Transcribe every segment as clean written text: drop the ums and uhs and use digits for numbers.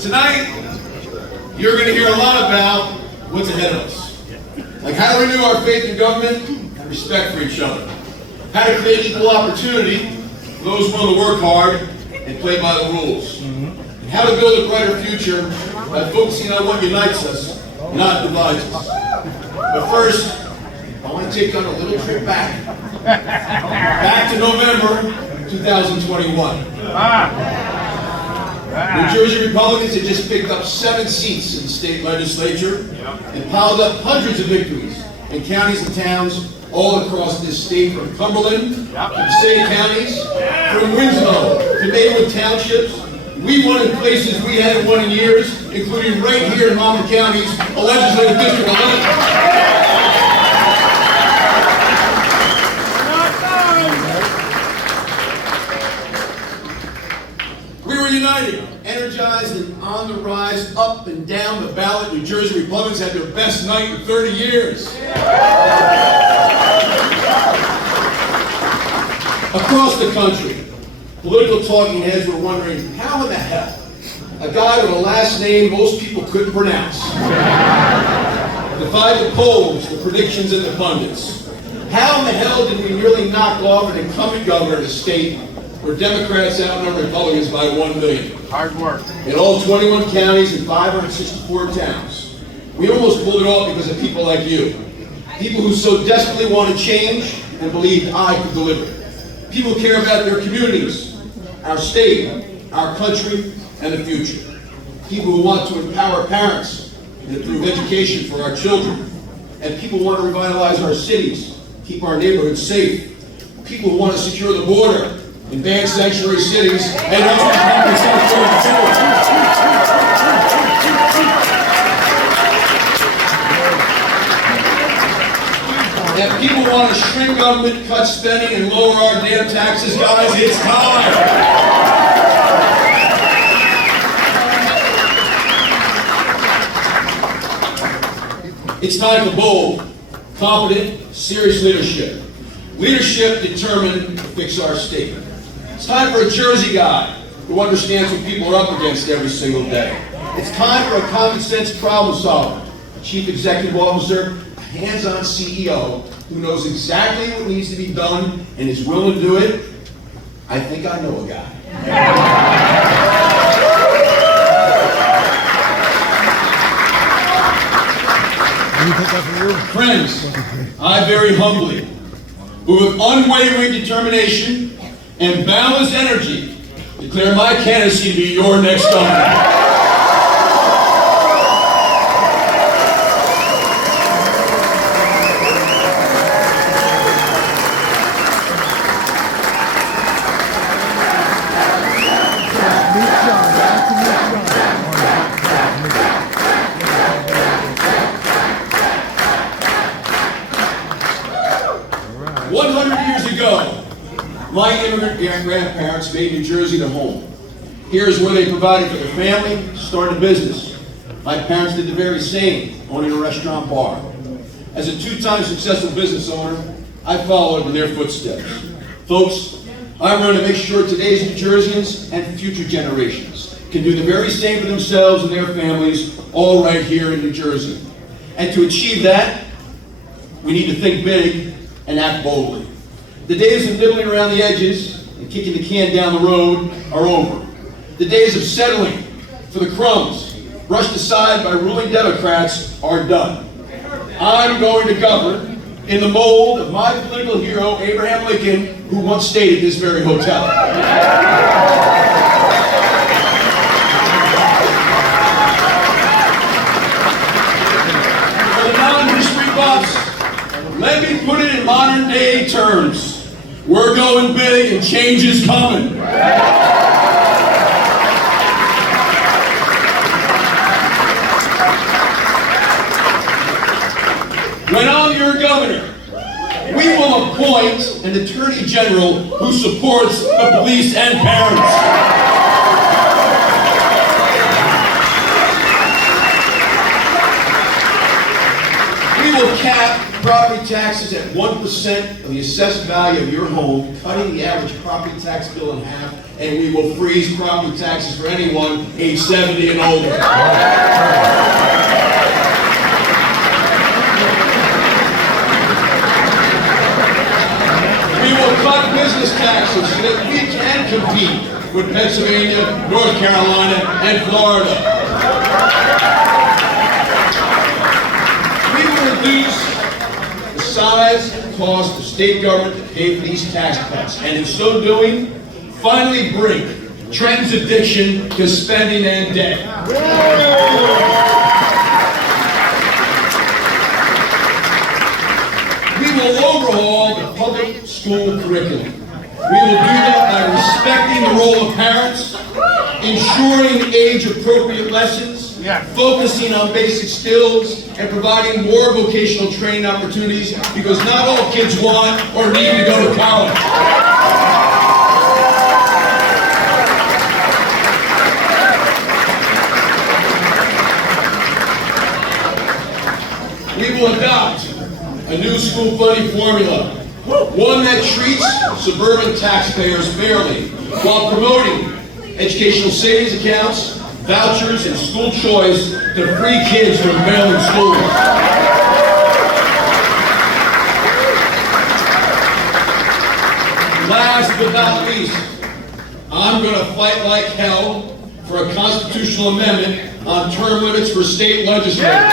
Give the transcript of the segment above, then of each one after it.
Tonight, you're going to hear a lot about what's ahead of us. Like how to renew our faith in government and respect for each other. How to create equal opportunity for those willing to work hard and play by the rules. And how to build a brighter future by focusing on what unites us, not divides us. But first, I want to take on a little trip back to November 2021. New Jersey Republicans had just picked up 7 seats in the state legislature and piled up hundreds of victories in counties and towns all across this state, from Cumberland to Passaic counties, from Winslow to Maywood townships. We won in places we hadn't won in years, including right here in Monmouth County's legislative district 11. United, energized, and on the rise, up and down the ballot. New Jersey Republicans had their best night in 30 years. Across the country, political talking heads were wondering, how in the hell a guy with a last name most people couldn't pronounce defied the polls, the predictions, and the pundits? How in the hell did we nearly knock off an incumbent governor in a state where Democrats outnumber Republicans by 1 million? Hard work. In all 21 counties and 564 towns. We almost pulled it off because of people like you. People who so desperately want to change and believed I could deliver. People who care about their communities, our state, our country, and the future. People who want to empower parents and improve education for our children. And people who want to revitalize our cities, keep our neighborhoods safe. People who want to secure the border in banned sanctuary cities, and that people want to shrink government, cut spending, and lower our damn taxes. Guys, it's time! It's time for bold, competent, serious leadership. Leadership determined to fix our state. It's time for a Jersey guy who understands what people are up against every single day. It's time for a common sense problem solver, a chief executive officer, a hands-on CEO who knows exactly what needs to be done and is willing to do it. I think I know a guy. Friends, I very humbly, but with unwavering determination and boundless energy, declare my candidacy to be your next governor. My immigrant grandparents made New Jersey their home. Here's where they provided for their family, started a business. My parents did the very same, owning a restaurant bar. As a 2-time successful business owner, I followed in their footsteps. Folks, I'm going to make sure today's New Jerseyans and future generations can do the very same for themselves and their families, all right here in New Jersey. And to achieve that, we need to think big and act boldly. The days of nibbling around the edges and kicking the can down the road are over. The days of settling for the crumbs brushed aside by ruling Democrats are done. I'm going to govern in the mold of my political hero, Abraham Lincoln, who once stayed at this very hotel. For the non-history buffs, let me put it in modern day terms. We're going big and change is coming. When I'm your governor, we will appoint an attorney general who supports the police and parents. We will cap property taxes at 1% of the assessed value of your home, cutting the average property tax bill in half and we will freeze property taxes for anyone age 70 and older. We will cut business taxes so that we can compete with Pennsylvania, North Carolina, and Florida. We will reduce the size and cost of state government to pay for these tax cuts, and in so doing, finally break Trenton's addiction to spending and debt. We will overhaul the public school curriculum. We will do that by respecting the role of parents, ensuring age-appropriate lessons, focusing on basic skills, and providing more vocational training opportunities, because not all kids want or need to go to college. We will adopt a new school funding formula, one that treats suburban taxpayers fairly, while promoting educational savings accounts, vouchers, and school choice to free kids from failing schools. Last but not least, I'm going to fight like hell for a constitutional amendment on term limits for state legislators.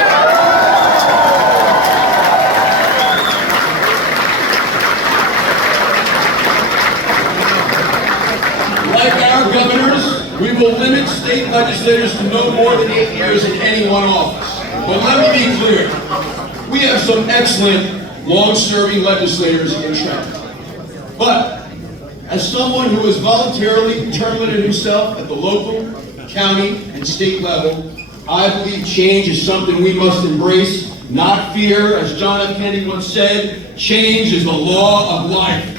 Like our governors, we will limit state legislators to no more than 8 years in any one office. But let me be clear, we have some excellent, long-serving legislators in Trenton. But as someone who has voluntarily term limited himself at the local, county, and state level, I believe change is something we must embrace, not fear. As John F. Kennedy once said, change is the law of life.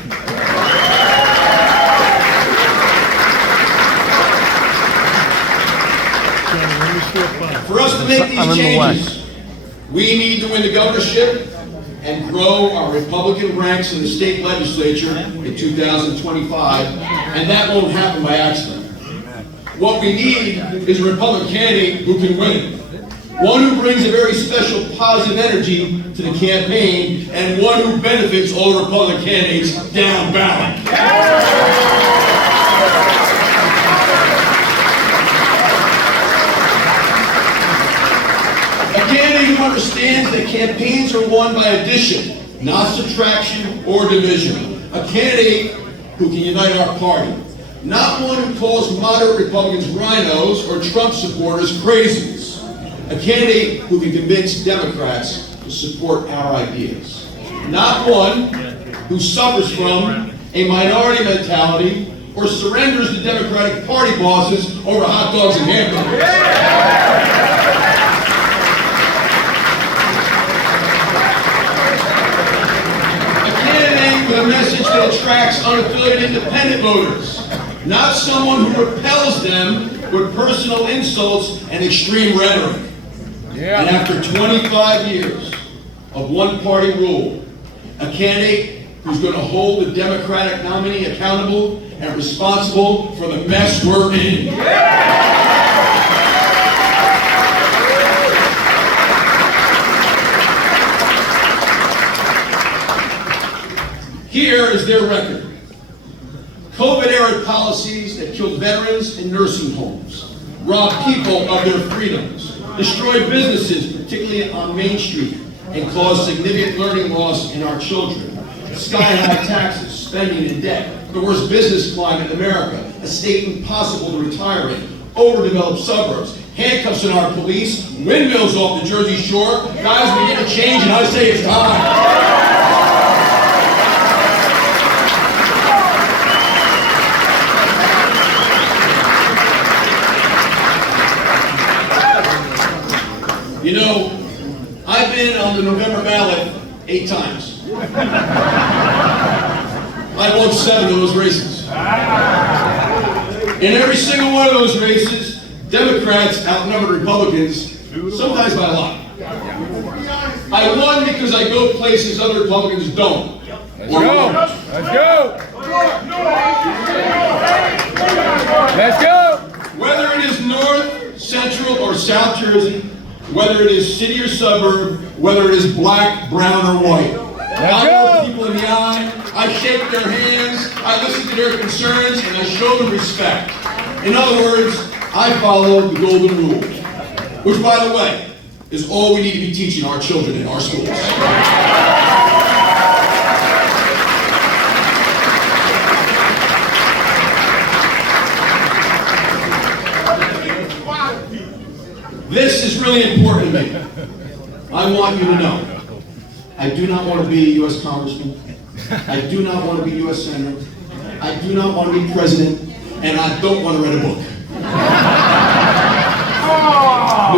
For us to make these changes, we need to win the governorship and grow our Republican ranks in the state legislature in 2025, and that won't happen by accident. What we need is a Republican candidate who can win, one who brings a very special positive energy to the campaign, and one who benefits all Republican candidates down ballot. A candidate who understands that campaigns are won by addition, not subtraction or division. A candidate who can unite our party. Not one who calls moderate Republicans rhinos or Trump supporters crazies. A candidate who can convince Democrats to support our ideas. Not one who suffers from a minority mentality or surrenders to Democratic Party bosses over hot dogs and hamburgers. With a message that attracts unaffiliated independent voters, not someone who repels them with personal insults and extreme rhetoric. And after 25 years of one-party rule, a candidate who's going to hold the Democratic nominee accountable and responsible for the mess we're in. Here is their record. COVID-era policies that killed veterans in nursing homes, robbed people of their freedoms, destroyed businesses, particularly on Main Street, and caused significant learning loss in our children. Sky-high taxes, spending, and debt, the worst business climate in America, a state impossible to retire in, overdeveloped suburbs, handcuffs on our police, windmills off the Jersey Shore. Guys, we need to change, and I say it's time. You know, I've been on the November ballot 8 times. I won 7 of those races. In every single one of those races, Democrats outnumbered Republicans, sometimes by a lot. I won because I go places other Republicans don't. Let's go! Let's go! Let's go! Whether it is North, Central, or South Jersey, whether it is city or suburb, whether it is black, brown, or white. I look people in the eye, I shake their hands, I listen to their concerns, and I show them respect. In other words, I follow the golden rule, which, by the way, is all we need to be teaching our children in our schools. This is really important to me. I want you to know, I do not want to be a U.S. Congressman. I do not want to be U.S. Senator. I do not want to be president. And I don't want to write a book.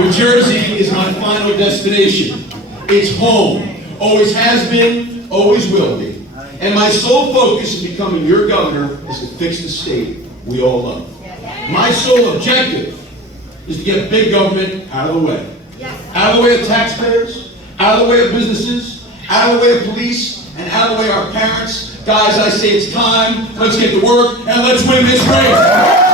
New Jersey is my final destination. It's home. Always has been, always will be. And my sole focus in becoming your governor is to fix the state we all love. My sole objective is to get big government out of the way. Out of the way of taxpayers, out of the way of businesses, out of the way of police, and out of the way of our parents. Guys, I say it's time. Let's get to work and let's win this race.